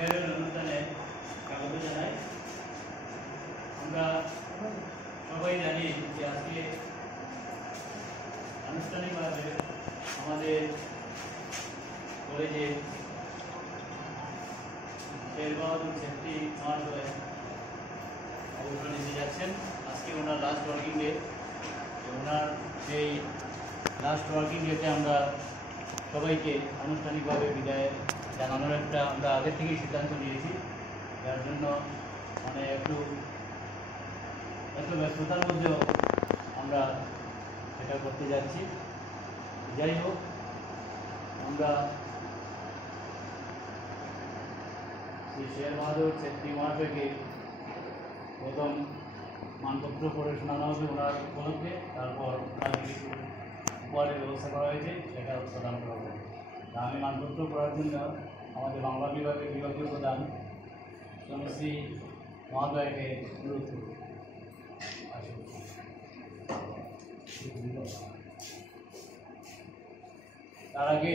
বিদায়ের অনুষ্ঠানে স্বাগত জানাই। আমরা সবাই জানি যে আজকে আনুষ্ঠানিকভাবে আমাদের কলেজে শের বাহাদুর ছেত্রী মহাশয় অবসর নিতে যাচ্ছেন। আজকে ওনার লাস্ট ওয়ার্কিং ডে। ওনার সেই লাস্ট ওয়ার্কিং ডেতে আমরা সবাইকে আনুষ্ঠানিকভাবে বিদায় জানানোর আমরা আগের থেকেই সিদ্ধান্ত নিয়েছি, যার জন্য একটু এত ব্যস্ততার মধ্যেও আমরা এটা করতে যাচ্ছি। যাই হোক, আমরা শ্রী শের বাহাদুর ছেত্রী মহাশয়কে প্রথম মানপত্র পড়ে শোনানো হবে ওনার উপলক্ষে, তারপর তাদের কিছু উপহারের ব্যবস্থা করা হয়েছে সেটা প্রদান করা হবে। আমি মানপত্র পড়ার জন্য আমাদের বাংলা বিভাগের বিভাগীয় প্রধান শ্রী মহাদয়কে অনুরোধ করব। তার আগে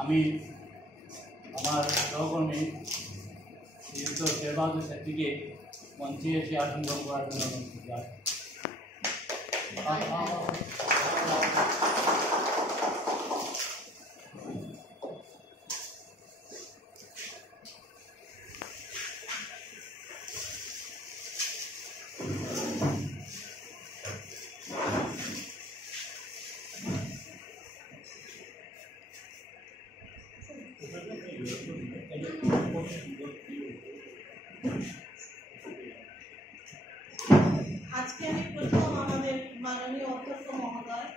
আমি আমার সহকর্মী শ্রীযুক্ত শের বাহাদুর ছেত্রীকে মঞ্চে এসে আসন গ্রহণ করার জন্য অনুরোধ করছি। আজকে আমি প্রথম আমাদের মাননীয় অধ্যক্ষ মহোদয়,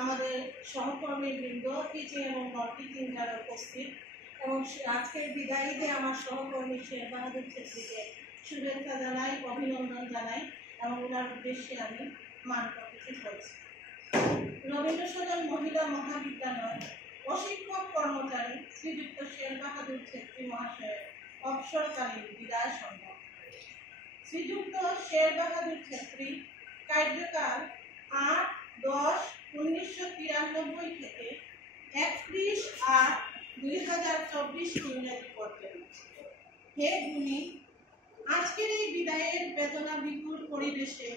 আমাদের সহকর্মী বৃন্দ, টিচিং এবং নন টিচিং যারা উপস্থিত, এবং আজকের বিদায়ীতে আমার সহকর্মী শের বাহাদুর ছেত্রীকে শুভেচ্ছা জানাই, অভিনন্দন জানাই এবং ওনার উদ্দেশ্যে আমি মানপত্র করছি। রবীন্দ্র সদন মহিলা মহাবিদ্যালয় প্রশিক্ষক কর্মচারী শ্রীযুক্ত শের বাহাদুর ছেত্রী মহাশয়ের অবসরকালীন বিদায় সংবাদ। শ্রীযুক্ত শের বাহাদুর ছেত্রী কার্যকাল 8-10-1993 থেকে 31-8-2024 ইংরেজি পর্যন্ত। হে গুণী, আজকের এই বিদায়ের বেদনা বিপুল পরিবেশে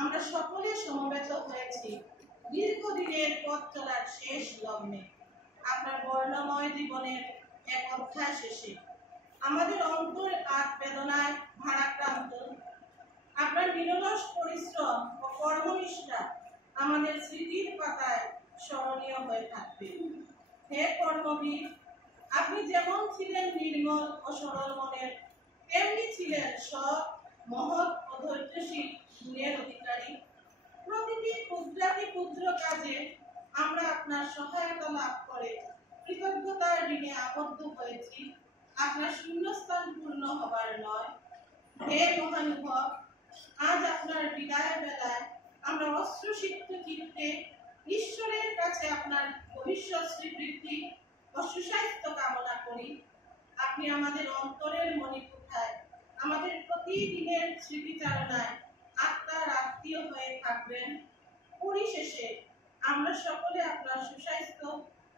আমরা সকলে সমবেত হয়েছি দীর্ঘদিনের পথ চলার শেষ লগ্নে, আপনার বর্ণময় জীবনের এক অধ্যায় শেষে। আমাদের অন্তর আর বেদনায় ভারাক্রান্ত। আপনার নিরলস পরিশ্রম ও কর্মনিষ্ঠা আমাদের স্মৃতির পাতায় স্মরণীয় হয়ে থাকবে। হে কর্মবীর, আপনি যেমন ছিলেন নির্মল ও সরল মনের, তেমনি ছিলেন সৎ, মহৎ ও ধৈর্যশীল গুণের অধিকারী। প্রতিটি ক্ষুদ্রাতি ক্ষুদ্র কাজে আমরা আপনার সহায়তা লাভ করে কৃতজ্ঞতার ঋণে আবদ্ধ হয়েছি, আপনার শূন্যস্থান পূর্ণ হবার নয়। হে মহানুভব, আজ আপনার বিদায় বেলায় আমরা অশ্রুসিক্ত চিত্তে ঈশ্বরের কাছে আপনার ভবিষ্যৎ শ্রীবৃদ্ধি ও সুস্বাস্থ্য কামনা করি। আপনি আমাদের অন্তরের মণিকোঠায়, আমাদের প্রতিদিনের স্মৃতিচারণায় আত্মার আত্মীয় হয়ে থাকবেন। পরিশেষে আমরা সকলে আপনার সুস্বাস্থ্য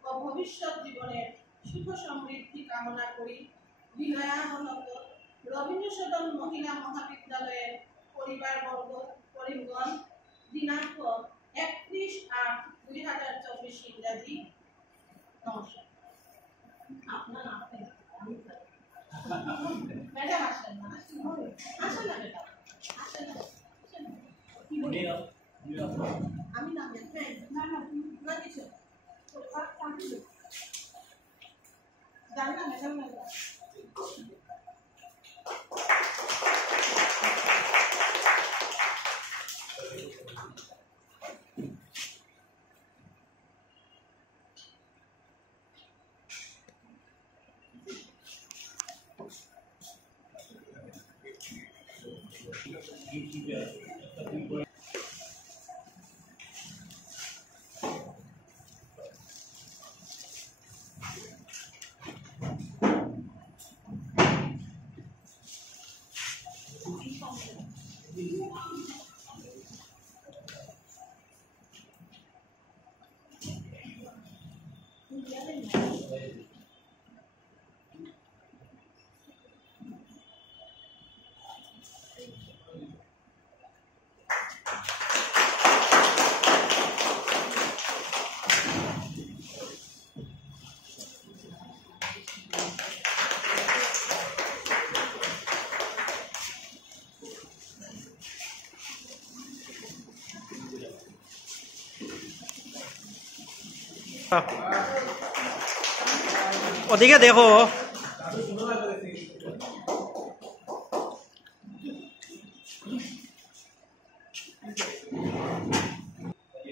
ও ভবিষ্যৎ জীবনের সুখ সমৃদ্ধি কামনা করি। বিনয়াহনত রবীন্দ্র সদন মহিলা মহাবিদ্যালয়ের পরিবারবর্গ করিমগঞ্জ, দিনাঙ্ক 31-8-2024 ইংরাজি। নমস্কার। আপনার ম্যাডাম আসেন না, আসেন না ম্যাডাম, আসেন না। আমি না না কিছু জানি না ম্যাডাম। ওদিকে দেখো।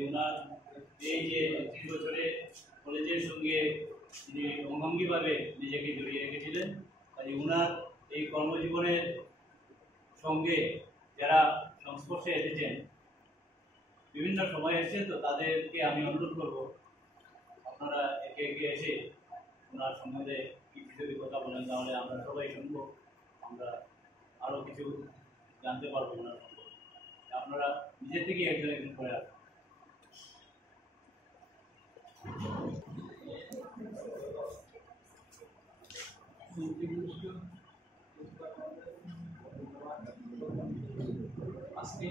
ওনার এই যে 30 বছরে কলেজের সঙ্গে তিনি অঙ্গাঙ্গিভাবে নিজেকে জড়িয়ে রেখেছিলেন, তাই ওনার এই কর্মজীবনের সঙ্গে যারা সংস্পর্শে এসেছেন, বিভিন্ন সময় এসেছেন, তো তাদেরকে আমি অনুরোধ করব আপনারা একে একে এসে ওনার সম্বন্ধে কিছু যদি কথা বলেন তাহলে আমরা সবাই শুনবো, আমরা আরও কিছু জানতে পারবো ওনার সম্পর্কে। আপনারা নিজের থেকে একজন একজন করে আসুন। আজকে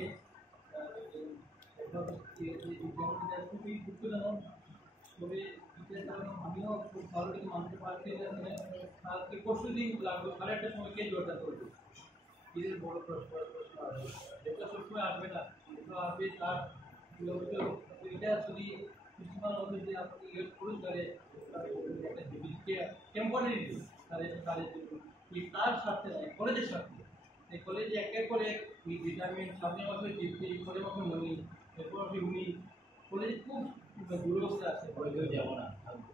খুবই দুঃখজনক, তবে এটার কারণে আমিও খুব ভালো থেকে মানতে পারছি যে কালকে পরশু দিন লাগবে 1:30টার সময় কে জোরটা করবে। ঈদের বড় প্রশ্ন আসবে, যেটা সবসময় আসবে না, যেটা আসবে তার এটা যদি প্রিন্সিপাল অফিস যে আপনি ইয়ে করুন তাহলে একটা ডিগ্রিকে টেম্পোরারি তাদের তার স্বার্থে নয়, কলেজের স্বার্থে। এই কলেজে এক এক করে রিটায়ারমেন্ট সামনে মাসে ডিগ্রি পরে মাসে মনি, এরপর মাসে উনি কলেজে খুব দুরবস্থা আছে, কলেজেও যাবো না, থাকবো।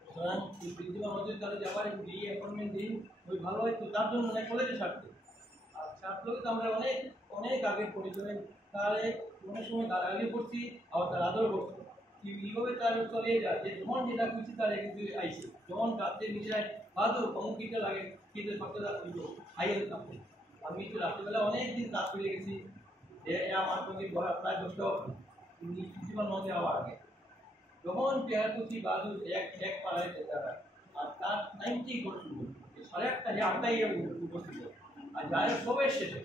সুতরাং এই প্রিন্সিপাল হচ্ছে তাহলে যাবার দিয়ে অ্যাপয়েন্টমেন্ট দিন, ওই ভালো হয় তো তার জন্য নয়, কলেজের স্বার্থে। আর স্বার্থকে তো আমরা অনেক অনেক আগে পরিচয়, তাহলে অনেক সময় তার আগে পড়ছি, আবার তার আদর করছি, এইভাবে তার চলে যায় যে যখন যেটা খুশি তার কিন্তু আইসে, যখন রাত্রে মিশায় বাদর অঙ্কিটা লাগে কিন্তু সত্যি হাইয়ের কাপড়। আমি তো রাত্রিবেলা অনেক দিন কাজ করে গেছি, আমার সঙ্গে প্রায় 10টা প্রিন্সিপাল মধ্যে হওয়ার আগে যখন পেয়ার করছি বাদুর এক পাড়ায় যেতে, আর তার 90% 8:30 যে 8টায় উপস্থিত, আর যারা সবাই শেষে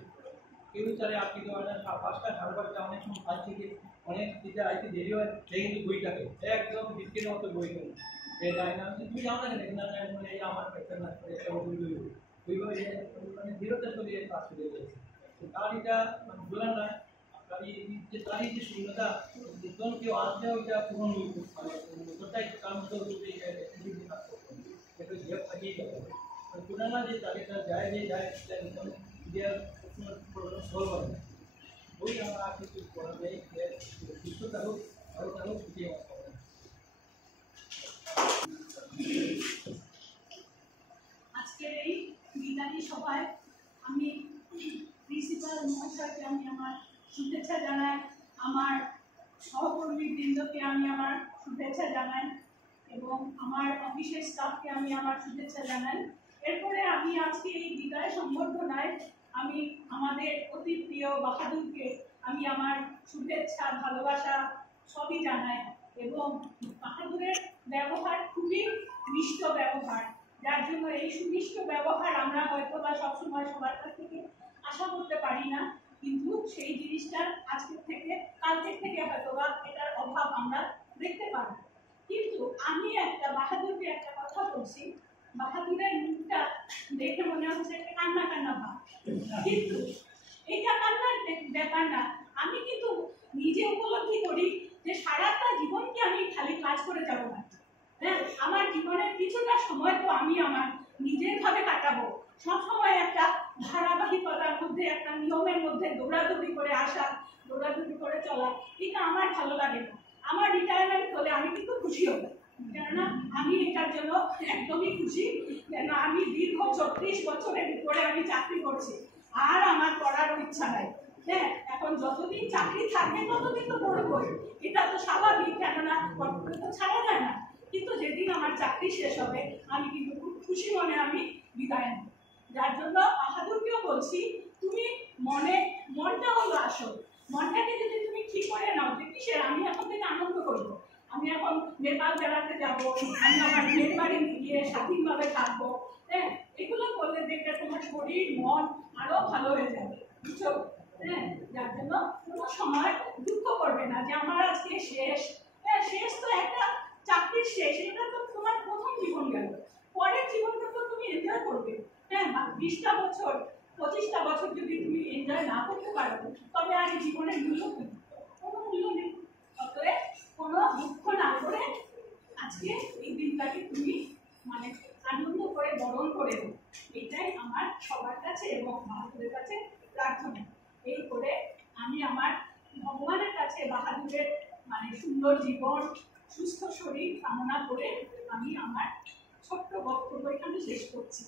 কেউ তারা আপনি তো 5টা 5:30 অনেক সময় কাজ থেকে অনেক টিচার আইতে দেরি হয়, সে কিন্তু বইটাকে একদম বিস্কেটের মতো বই কেন তুমি যাও না কেন না মানে আমার পেছন না ওইভাবে মানে বিরতের সঙ্গে কাজ করে গেছে। তার এটা মানে বলার নয়, তার যে শূন্যতা যখন কেউ আসবে ওইটা পূরণ মানে ওটাই তার মতো একটা জেব থাকেই যাবে, শোনা না যে তাকে যায় যে যায় সলভ হয় না। ওই আমরা কিছু করা যায় সুস্থ থাকুক, ভালো থাকুক, সুখী আমার আজকের এই বিদায়ী সভায় আমি প্রিন্সিপাল মহাশয়কে আমি আমার শুভেচ্ছা জানাই, আমার সহকর্মী বৃন্দকে আমি আমার শুভেচ্ছা জানাই এবং আমার অফিসের স্টাফকে আমি আমার শুভেচ্ছা জানাই। এরপরে আমি আজকে এই বিদায় সম্বর্ধনায় আমি আমাদের অতি প্রিয় বাহাদুরকে আমি আমার শুভেচ্ছা ভালোবাসা সবই জানাই এবং বাহাদুরের ব্যবহার খুবই মিষ্ট ব্যবহার, যার জন্য এই সুমিষ্ট ব্যবহার আমরা হয়তো বা সবসময় সবার কাছ থেকে আশা করতে পারি না, কিন্তু সেই জিনিসটা আজকের থেকে কালকের থেকে হয়তো বা এটার অভাব আমরা দেখতে পারি। কিন্তু আমি বাহাদুরকে একটা কথা বলছি, বাহাদুরের মুখটা দেখে মনে হচ্ছে একটা কান্না কান্না ভাব, কিন্তু এটা কান্নার ব্যাপার না। আমি কিন্তু নিজে উপলব্ধি করি যে সারাটা জীবনকে আমি খালি কাজ করে যাব না, হ্যাঁ, আমার জীবনের কিছুটা সময় তো আমি আমার নিজের ভাবে কাটাবো। সবসময় একটা ধারাবাহিকতার মধ্যে, একটা নিয়মের মধ্যে দৌড়াদৌড়ি করে আসা, দৌড়াদৌড়ি করে চলা, এটা আমার ভালো লাগে না। আমার রিটায়ারমেন্ট হলে আমি কিন্তু খুশি হব, কেননা আমি এটার জন্য একদমই খুশি। কেন আমি দীর্ঘ 36 বছরের উপরে আমি চাকরি করছি, আর আমার করার ইচ্ছা নাই। হ্যাঁ, এখন যতদিন চাকরি থাকবে ততদিন তো করবোই, এটা তো স্বাভাবিক, কেননা কর্তব্য তো ছাড়া যায় না। কিন্তু যেদিন আমার চাকরি শেষ হবে আমি কিন্তু খুব খুশি মনে আমি বিদায় নেব। যার জন্য বাহাদুরকেও বলছি, তুমি মনটা হলো আসল, মনটাকে যদি তুমি ঠিক করে নাও যে কিসের আমি এখন থেকে আনন্দ করবো, আমি এখন নেপাল বেড়াতে যাবো, আমি আমার মেয়ের বাড়ি গিয়ে স্বাধীনভাবে থাকবো, হ্যাঁ, এগুলো করলে দেখবে তোমার শরীর মন আরো ভালো হয়ে যাবে, বুঝছো? হ্যাঁ, যার জন্য কোনো সময় দুঃখ করবে না যে আমার আজকে শেষ। হ্যাঁ, শেষ তো একটা চাকরির শেষ, এটা তো তোমার প্রথম জীবন গেল, পরের জীবনটা তো তুমি এনজয় করবে। হ্যাঁ, 20টা বছর 25টা বছর যদি তুমি এনজয় না করতে পারো তবে আর এই জীবনের মূল্য কি? কোনো মূল্য নেই। অতএব কোনো দুঃখ না করে আজকে এই দিনটাকে তুমি মানে আনন্দ করে বরণ করে দাও, এটাই আমার সবার কাছে এবং বাহাদুরের কাছে প্রার্থনা। এই করে আমি আমার ভগবানের কাছে বাহাদুরের মানে সুন্দর জীবন, সুস্থ শরীর কামনা করে আমি আমার ছোট্ট বক্তব্য এখানে শেষ করছি।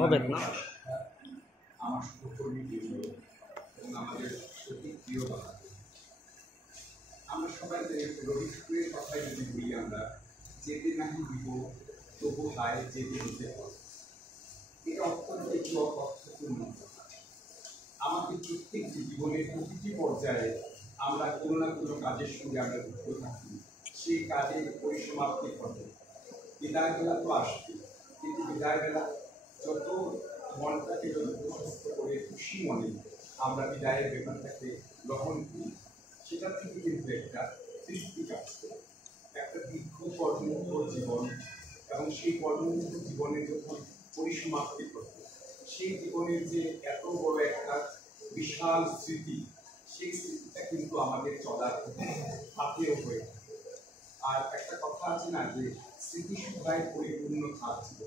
হবে না আমার সহকর্মী এবং আমাদের অতি প্রিয় বাহাদুর, আমরা সবাই রবি ঠাকুরের কথাই যদি বলি, আমরা যেতে নাহি দিব তবু হায় যেতে দিতে হয়। এটা অত্যন্ত একটি অর্থপূর্ণ কথা। আমাদের প্রত্যেক জীবনের প্রতিটি পর্যায়ে আমরা কোনো না কোনো কাজের সঙ্গে আমরা যুক্ত থাকি, সেই কাজের পরিসমাপ্তি ঘটে। বিদায় বেলা তো আসবে, কিন্তু বিদায় বেলা যত মনটাকে যত প্রশস্ত করে খুশি মনে আমরা বিদায়ের ব্যাপারটাকে গ্রহণ করি, সেটা থেকে কিন্তু একটা সৃষ্টি কাজ করে, একটা দীর্ঘ কর্মমুক্ত জীবন, এবং সেই কর্মমুক্ত জীবনের যখন পরিসমাপ্তি ঘটে, সেই জীবনের যে এত বড় একটা বিশাল স্মৃতি, সেই স্মৃতিটা কিন্তু আমাদের চলার হাতেও হয়ে থাকে। আর একটা কথা আছে না যে স্মৃতি সুধায় পরিপূর্ণ থাকছিল।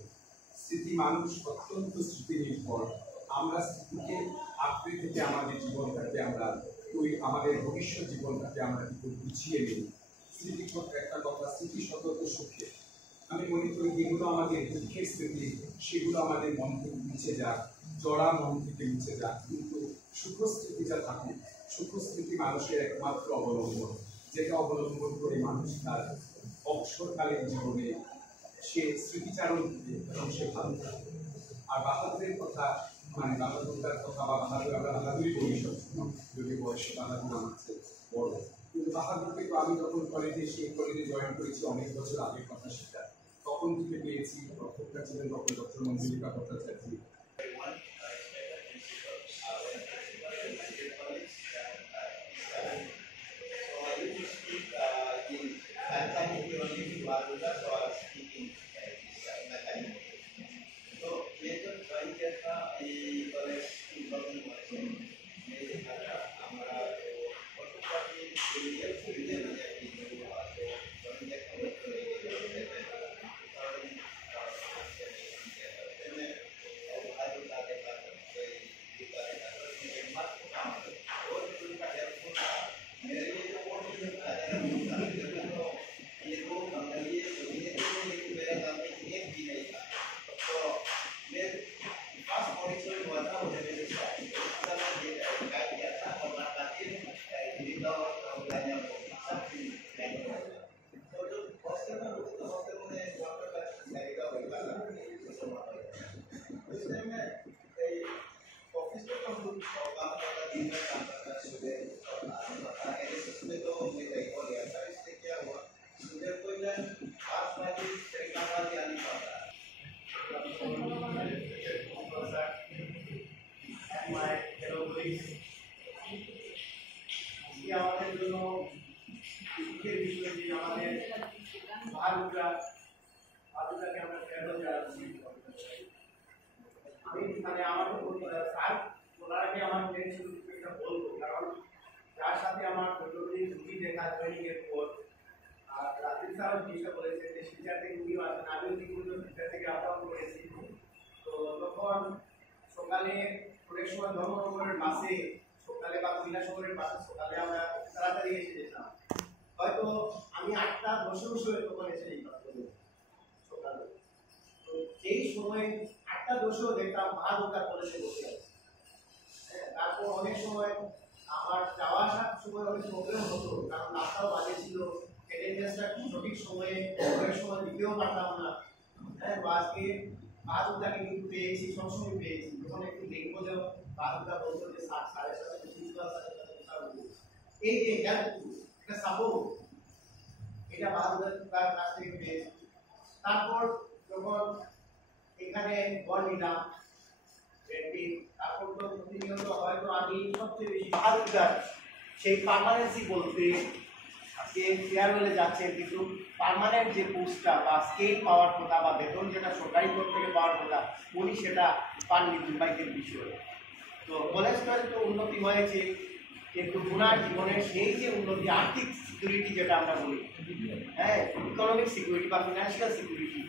স্মৃতি মানুষ অত্যন্ত স্মৃতি নির্ভর। আমরা স্মৃতিকে আঁকড়ে থেকে আমাদের জীবনটাকে আমরা আমাদের ভবিষ্যৎ জীবনটাকে আমরা কিন্তু গুছিয়ে নিই। স্মৃতি একটা কথা, স্মৃতি সতত সুখে। আমি মনে করি যেগুলো আমাদের দুঃখের স্মৃতি, সেগুলো আমাদের মন থেকে মুছে যাক, জড়া মন থেকে মুছে যাক, কিন্তু সুখ স্মৃতি যা থাকে, সুখ স্মৃতি মানুষের একমাত্র অবলম্বন, যেটা অবলম্বন করে মানুষ তার অবসরকালীন জীবনে সে স্মৃতিচারণ করে এবং সে ভালো থাকে। আর বাহাদুরের কথা, মানে বাহাদুরটার কথা বা বাহাদুর, আমরা বাহাদুরই বলি সবসময়, যদি বয়সে বাহাদুর আমার চেয়ে বড়। কিন্তু বাহাদুরকে তো আমি যখন কলেজে, সেই কলেজে জয়েন করেছি অনেক বছর আগের কথা, সেটা তখন থেকে পেয়েছি। অধ্যক্ষা ছিলেন ডক্টর মঞ্জুলিকা ভট্টাচার্য। আমাদের জন্য দুঃখের বিষয় যে আমাদের বাহাদুরটাকে আমরা ফেরত জানাচ্ছি। আমি মানে আমার স্যার বলার আগে আমার মেন শুধু একটা বলবো, কারণ যার সাথে আমার ছোটবেলায় রুগী দেখা জয়নিং এর পর, আর রাজীব স্যার জিনিসটা বলেছেন যে শিক্ষা থেকে রুগী আসেন, আমিও ঠিক মতো শিক্ষা থেকে আপ ডাউন করেছি। তো তখন সকালে অনেক সময় ধর্মনগরের বাসে, সকালে বা কৈলাসহরের বাসে সকালে আমরা তাড়াতাড়ি এসে যেতাম। হয়তো আমি 8টা 10 তখন এসে যেতাম সকালে। তো সেই সময় 8টা 10 দেখতাম বাহাদুরটা কলেজে বসে আছে। তারপর অনেক সময় আমার যাওয়া আসার সময় অনেক প্রবলেম হতো, কারণ রাস্তাও বাজে ছিল, অ্যাটেন্ডেন্সটা সঠিক সময়ে অনেক সময় দিতেও পারতাম না। আজকে বাহাদুরটাকে কিন্তু পেয়েছি, সবসময় পেয়েছি। যখন একটু দেখবো যে বাহাদুরটা বলতো যে 7:30 এই যে একটা সাপোর্ট, এটা বাহাদুরের কাছ থেকে পেয়েছি। তারপর তখন এখানে বল নিলাম রেডমি, তারপর তো প্রতিনিয়ত হয়তো আমি সবচেয়ে বেশি বাহাদুরদার সেই পার্মানেন্সি বলতে আজকে ফেয়ারওয়েলে যাচ্ছেন, কিন্তু পার্মানেন্ট যে পোস্টটা বা স্কেল পাওয়ার কথা বা বেতন যেটা সরকারি তরফ থেকে পাওয়ার কথা উনি সেটা পাননি দুর্ভাগ্যের বিষয়। তো কলেজটার তো উন্নতি হয়েছে, কিন্তু ওনার জীবনের সেই যে উন্নতি, আর্থিক সিকিউরিটি যেটা আমরা বলি, হ্যাঁ, ইকোনমিক সিকিউরিটি বা ফিনান্সিয়াল সিকিউরিটি,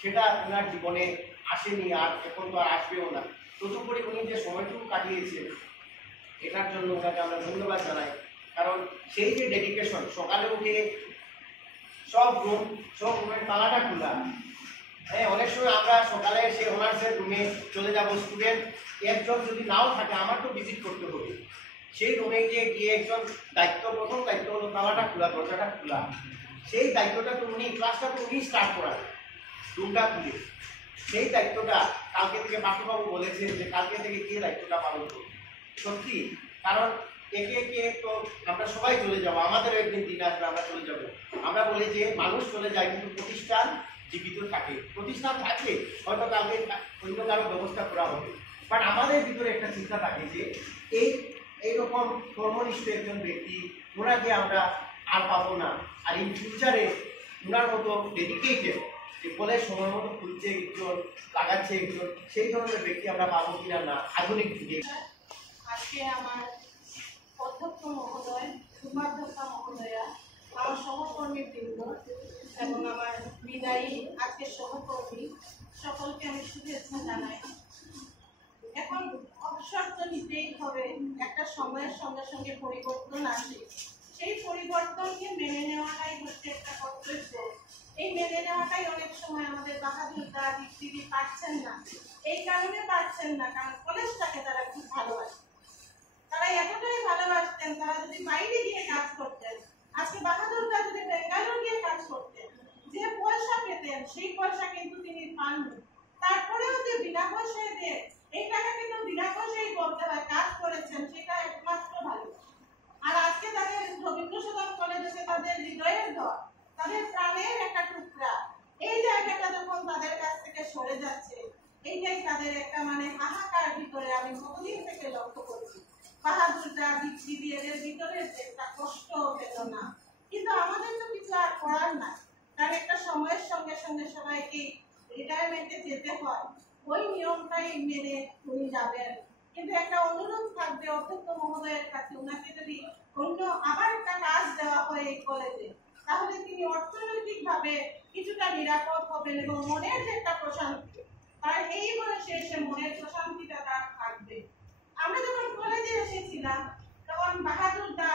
সেটা ওনার জীবনে আসেনি, আর এখন তো আর আসবেও না। তদুপরি উনি যে সময়টুকু কাটিয়েছেন এটার জন্য ওনাকে আমরা ধন্যবাদ জানাই। কারণ সেই যে ডেডিকেশন, সকালে উঠে সব রুমের তালাটা খোলা, হ্যাঁ, অনেক সময় আমরা সকালে সে অনার্সের রুমে চলে যাব, স্টুডেন্ট একজন যদি নাও থাকে আমার তো ভিজিট করতে হবে, সেই রুমে গিয়ে একজন প্রথম দায়িত্ব হলো তালাটা খোলা, দরজাটা খোলা। সেই দায়িত্বটা তো উনি, ক্লাসটা তো উনি স্টার্ট করান, রুমটা খুলে। সেই দায়িত্বটা কালকে থেকে পার্থবাবু বলেছেন যে কালকে থেকে কে দায়িত্বটা পালন করবে। সত্যি, কারণ একে একে তো আমরা সবাই চলে যাবো, আমাদেরও একদিন দিন আসবে আমরা চলে যাব। আমরা বলি যে মানুষ চলে যায় কিন্তু প্রতিষ্ঠান জীবিত থাকে, প্রতিষ্ঠান থাকে, হয়তো কালকে অন্য কারো ব্যবস্থা করা হবে, বাট আমাদের ভিতরে একটা চিন্তা থাকে যে এইরকম কর্মনিষ্ঠ একজন ব্যক্তি, ওনাকে আমরা আর পাবো না। আর ইন ফিউচারে ওনার মতো ডেডিকেটেড, যে বলে সময় মতো খুলছে একজন, লাগাচ্ছে একজন, সেই ধরনের ব্যক্তি আমরা পাবো কিনা না আধুনিক যুগে। আজকে আমার অধ্যক্ষ মহোদয়, উপাধ্যক্ষা মহোদয়া, আমার সহকর্মী বৃন্দ এবং আমার বিদায়ী আজকের সহকর্মী সকলকে আমি শুভেচ্ছা জানাই। এখন অবসর তো নিতেই হবে, একটা সময়ের সঙ্গে সঙ্গে পরিবর্তন আসে, সেই পরিবর্তনকে মেনে নেওয়াটাই হচ্ছে একটা কর্তব্য। এই মেনে নেওয়াটাই অনেক সময় আমাদের বাহাদুরদা দিদি পারছেন না। এই কারণে পারছেন না কারণ কলেজটাকে তারা খুব ভালোবাসে, তারা এতটাই ভালোবাসতেন, তারা যদি বাইরে গিয়ে কাজ করতেন, আজকে বাহাদুরদা যদি বেঙ্গালুরু গিয়ে কাজ করতেন, যে পয়সা পেতেন সেই পয়সা কিন্তু তিনি পাননি। তারপরেও যে বিনা পয়সায় দিয়ে এই টাকা কিন্তু বিনা পয়সায় করতে হয়, কাজ করেছেন, সেটা একমাত্র ভালো। আর আজকে তাদের রবীন্দ্র সদন কলেজ আছে তাদের হৃদয়ের ঘর, তাদের প্রাণের একটা টুকরা। এই জায়গাটা যখন তাদের কাছ থেকে সরে যাচ্ছে, এইটাই তাদের একটা মানে হাহাকার ভিতরে আমি কতদিন থেকে লক্ষ্য করছি। বাহাদুরদা দিদি এদের ভিতরে একটা কষ্ট বেদনা, কিন্তু আমাদের তো কিছু আর করার নাই, কারণ একটা সময়ের সঙ্গে সঙ্গে সবাইকে রিটায়ারমেন্টে যেতে হয়, ওই নিয়মটাই মেনে উনি যাবেন। কিন্তু একটা অনুরোধ থাকবে অধ্যক্ষ মহোদয়ের কাছে, ওনাকে যদি অন্য আবার একটা কাজ দেওয়া হয় এই কলেজে, তাহলে তিনি অর্থনৈতিকভাবে কিছুটা নিরাপদ হবেন এবং মনের যে একটা প্রশান্তি, কারণ এই বয়সে এসে মনের প্রশান্তিটা তার থাকবে। আমরা যখন কলেজে এসেছিলাম তখন বাহাদুরদা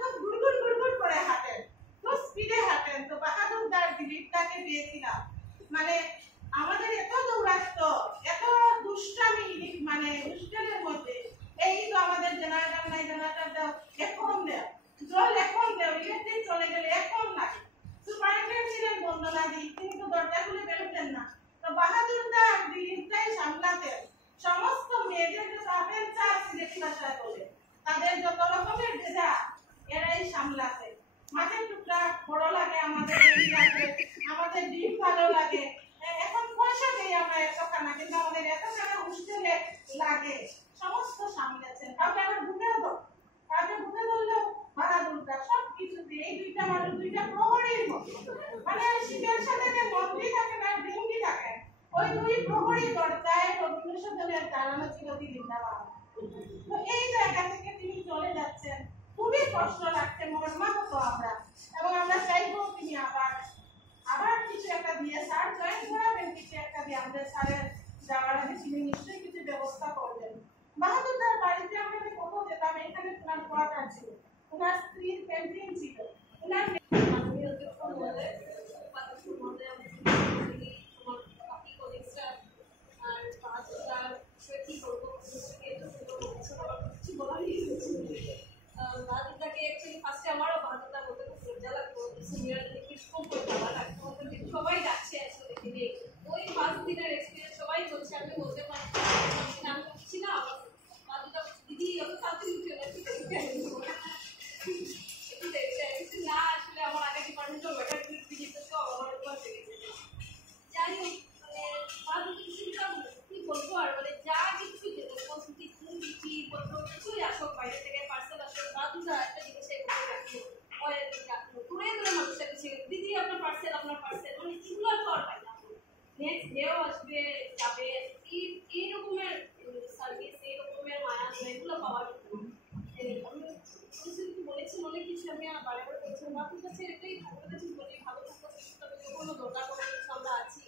খুব গুড়গুড় করে হাঁটেন, খুব স্পিডে হাঁটেন। তো বাহাদুরদার দিলীপটাকে পেয়েছিলাম, মানে আমাদের এত দৌড়াচ্ত, এত দুষ্টামি, মানে হোস্টেলের মধ্যে এই তো আমাদের জেনারেটর নাই, জেনারেটর দাও, এখন দেও, জল এখন দেও, ইলেকট্রিক চলে গেলে এখন লাগে। সুপারিনটেন্ডেন্ট ছিলেন বন্দনাদি, তিনি তো দরজা খুলে বেরোতেন না। তো বাহাদুরদা দিলীপটাই সামলাতেন, সমস্ত মেয়েদের যে সাবেন চার সিলেটি ভাষায় বলে, তাদের যত রকমের ভেজা এরাই সামলাতে। মাছের টুকরা বড় লাগে আমাদের, আমাদের ডিম ভালো লাগে, এখন পয়সা নেই আমরা এত খানা, কিন্তু আমাদের এত খানা হোস্টেলে লাগে, সমস্ত সামলেছেন। কাউকে আবার বুকেও দাও, কাউকে বুকে ধরলেও বাহাদুরদা সব কিছু দিয়ে, এই দুইটা মানুষ দুইটা প্রহরীর মতো, মানে শীতের সাথে যে মন্ত্রী থাকে না ডেঙ্গি থাকে, ওই দুই প্রহরী দরজায় রবীন্দ্র সদনের দাঁড়ানো ছিল দিলীপদা। তো এই জায়গা থেকে তিনি চলে যাচ্ছেন, খুবই কষ্ট লাগছে, মর্মাহত আমরা, এবং আমরা চাইবো তিনি আবার কিছু একটা দিয়ে স্যার জয়েন করাবেন, কিছু একটা দিয়ে আমাদের স্যারের যাওয়ার আগে তিনি নিশ্চয়ই কিছু ব্যবস্থা করবেন। বাহাদুরদার বাড়িতে আমরা কত যেতাম, এখানে ওনার কোয়ার্টার ছিল, ওনার স্ত্রীর ক্যান্টিন ছিল, ওনার বাহাদুরদাকে অ্যাকচুয়ালি ফার্স্টে আমারও বাহাদুরদা বলতে খুব লজ্জা লাগতো, সিনিয়র খুব ভালো লাগতো, সবাই ডাকছে আসলে দেখে, ওই ফার্স্ট দিনের এক্সপিরিয়েন্স সবাই বলছে, আমি বলতে পারছি নাম করছি না, বাহাদুরদা দিদি অত তাড়াতাড়ি উঠে গেছে পারে আমরা বলছি মাতুর কাছে এটাই আমাদের কাছে বলি ভালো থাকবো সুস্থ থাকবো কোনো দরকার কোনো কিছু আমরা আছি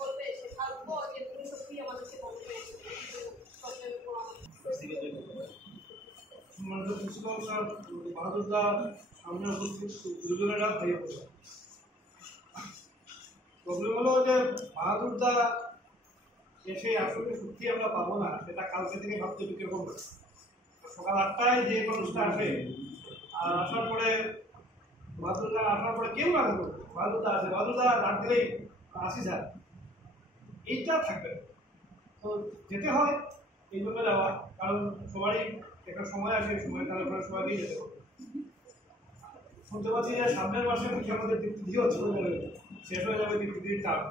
বলবে এসে থাকবো যে তুমি সত্যি আমাদেরকে বলতে পেরেছো সত্যের উপর সম্মানিত প্রিন্সিপাল স্যার, বাহাদুরদা সামনে উপস্থিত দুজনেরা ভাইয়া বসে। প্রবলেম হলো যে বাহাদুরদা এসে আসলে সত্যি আমরা পাবো না, সেটা কালকে থেকে ভাবতে একটু কিরকম লাগে। সকাল 8টায় যে মানুষটা আসে আর আসার পরে বাহাদুরদা আসার পরে কেউ না থাকবে, বাহাদুরদা আসে, বাহাদুরদা ডাক দিলেই আসি স্যার, এইটা থাকবে। তো যেতে হয় এই জন্য যাওয়া, কারণ সবারই একটা সময় আসে, সময় তার উপরে সবাই নিয়ে যেতে হবে। শুনতে পাচ্ছি যে সামনের মাসে নাকি আমাদের তৃতীয় চলে যাবে, শেষ হয়ে যাবে তৃতীয় টার্ম।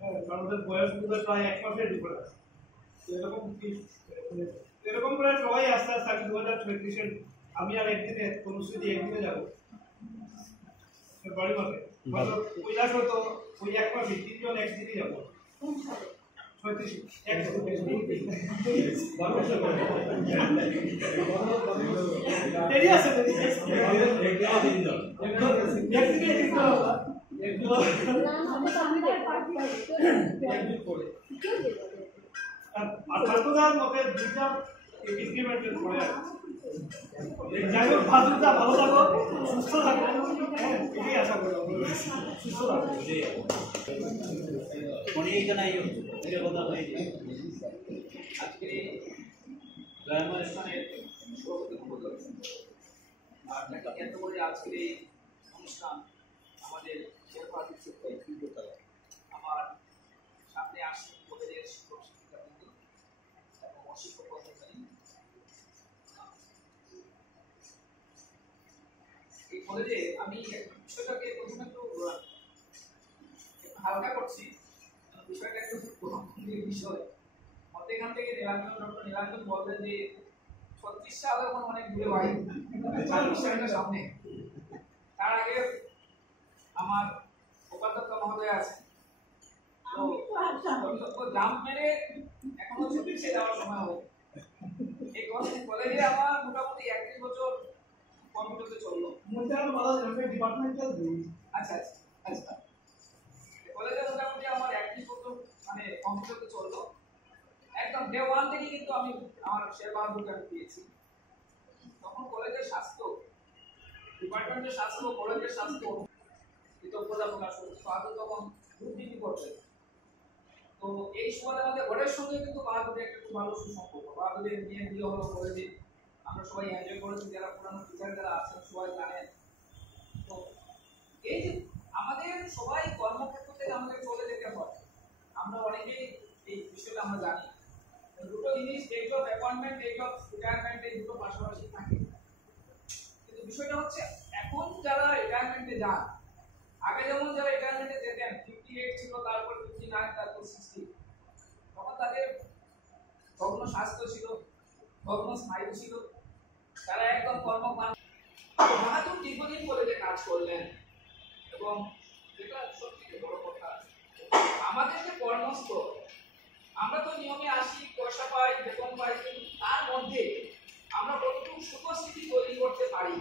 হ্যাঁ, কারণ ওদের বয়স বোধহয় প্রায় 1 মাসের ডিফারেন্স। এরকম কি এরকম করে সবাই আস্তে আস্তে 2036-এর আমি আর একদিনে অনুষ্ঠিত একদিনে যাবো ফেব্রুয়ারি মাসে, হয়তো কৈলাস হয়তো ওই 1 মাসে 3 জন একদিনই যাবো। 36 দেরি আছে আর ঠাকুরদার মতে দুইটা এগ্রিমেন্টের পরে যাই হোক, বাহাদুরদা ভালো থাকো, সুস্থ থাকো, হ্যাঁ এটাই আশা করি, সুস্থ থাকো। আজকে গ্রামের স্থানের আর এত করে আজকের এই অনুষ্ঠান আমাদের আমার সামনে আসছে কলেজের শিক্ষক শিক্ষিকাবৃন্দ এবং অশিক্ষক কর্মচারী। এই কলেজে আমি বিষয়টাকে প্রথমে একটু হালকা করছি, বিষয়টা একটু গম্ভীর বিষয়। এখান থেকে ডক্টর নীলাঞ্জন বললেন যে 36 সাল এখন অনেক দূরে বাড়ি, 40 সালের সামনে। তার আগে আমার উপাধ্যক্ষ মহোদয় আছে, তো জাম্প মেরে এখনো 36-এ যাওয়ার সময় হবে। এই কলেজে আমার মোটামুটি 31 বছর কম্পিউটারতে চললো। আচ্ছা আচ্ছা আচ্ছা, কলেজে মোটামুটি আমার 31 বছর মানে কম্পিউটারতে চললো। একদম ডে 1 থেকে কিন্তু আমি আমার শেয়ার বাহাদুরকে আমি পেয়েছি। তখন কলেজের স্বাস্থ্য ডিপার্টমেন্টের স্বাস্থ্য, কলেজের স্বাস্থ্য কৃতজ্ঞতা প্রকাশ করছি। বাহাদুর তখন গ্রুপ ডিউটি করতেন। তো এই সময় আমাদের ঘরের সঙ্গে কিন্তু বাহাদুরের একটা খুব ভালো সুসম্পর্ক। বাহাদুরের নিয়ে বিয়ে হলো কলেজে, আমরা সবাই এনজয় করেছি, যারা পুরানো টিচার যারা আছেন সবাই জানেন। তো এই যে আমাদের সবাই কর্মক্ষেত্র থেকে আমাদের চলে যেতে হয়, আমরা অনেকেই এই বিষয়টা আমরা জানি। দুটো জিনিস, date of appointment, date of retirement, এই দুটো পাশাপাশি থাকে। কিন্তু বিষয়টা হচ্ছে এখন যারা রিটায়ারমেন্টে যান, আগে যেমন যারা রিটায়ারমেন্টে যেতেন 58 ছিল, তারপর 59, তারপর 60, তখন তাদের ভগ্ন স্বাস্থ্য ছিল, ভগ্ন স্নায়ু ছিল, তারা একদম কর্মক্ষম। বাহাদুর দীর্ঘদিন কলেজে কাজ করলেন এবং যেটা সত্যি বড় কথা, আমাদের যে কর্মস্থল, আমরা তো নিয়মে আসি, পয়সা পাই, বেতন পাই, কিন্তু তার মধ্যে আমরা কতটুকু সুখস্থিতি তৈরি করতে পারি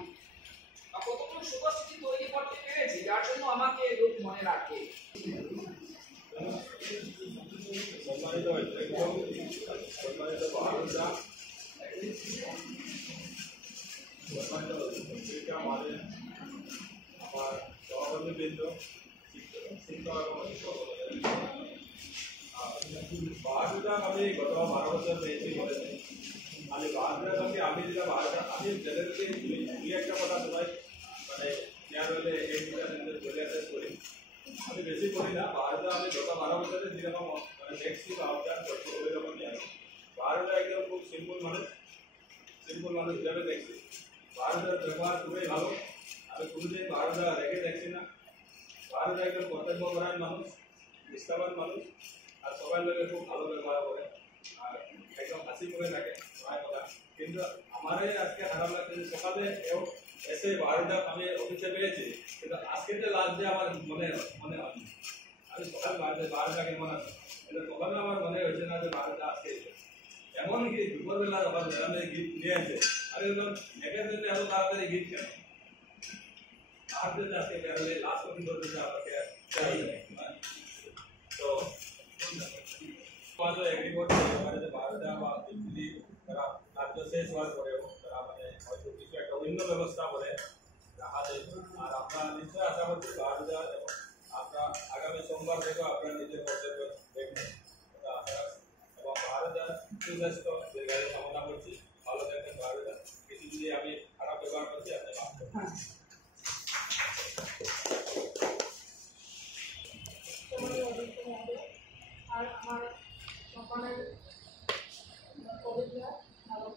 বা কতটুকু সুখস্থিতি তৈরি করতে পেরেছি, যার জন্য আমাকে লোক মনে রাখে। আমার সহকর্মীবৃন্দ, শিক্ষক এবং বাহাদুরদা আমি গত 12 বছর পেয়েছি কলেজে। আমি বাহাদুরদাকে আমি যেটা আমি জেনারেলি দুই একটা কথা সবাই মানে নেওয়ার হলে এই করি, আমি বেশি করি না। বাহাদুরদা আমি গত 12 বছরে যেরকম মানে দেখছি বা অবজার্ভ করছি ওই রকম নিয়ে আসি। বাহাদুরদা একদম খুব সিম্পল মানুষ হিসাবে দেখছি। বাহাদুরদার ব্যবহার খুবই ভালো, আমি কোনোদিন বাহাদুরদা রেখে দেখছি না। বাহাদুরদা একদম কর্তব্যপরায়ণ মানুষ, নিষ্ঠাবান মানুষ, আর সবাই লোকে খুব ভালো ব্যবহার করে আর একদম হাসি করে থাকে সবাই কথা। কিন্তু আমারই আজকে খারাপ লাগছে যে সকালে এসে বারোটা আমি অফিসে পেয়েছি, কিন্তু আজকে যে লাস্ট ডে আমার মনে হয়নি। আমি সকাল বারোটা কেমন আছে, কিন্তু তখন আমার মনে হয়েছে না যে বারোটা আজকে এমনকি দুপুরবেলা আমার ম্যাডামে গিফট নিয়ে আসে। আমি বললাম একের জন্য এত তাড়াতাড়ি গিফট কেন? आपके लास्ट के पहले लास्ट को भी बोल देते आपके चाहिए तो तो एग्रीकोट हमारे जो भारत है आप दिल्ली करा आप जो शेष वार করে তারা মানে হয়তো কিছু একটা অন্য ব্যবস্থা করে রাখা যায় আর আমরা নিশ্চয় আশা করছি ভারত এবং আমরা আগামী সোমবার থেকে আপনারা নিজের কর্তব্য দেখবেন এবং ভারত সুস্বাস্থ্য দীর্ঘায়ু কামনা করছি ভালো থাকবেন ভারত কিছু যদি আমি খারাপ ব্যবহার করছি আপনি মাফ করবেন আর আমার সকালের কলেজে ভালো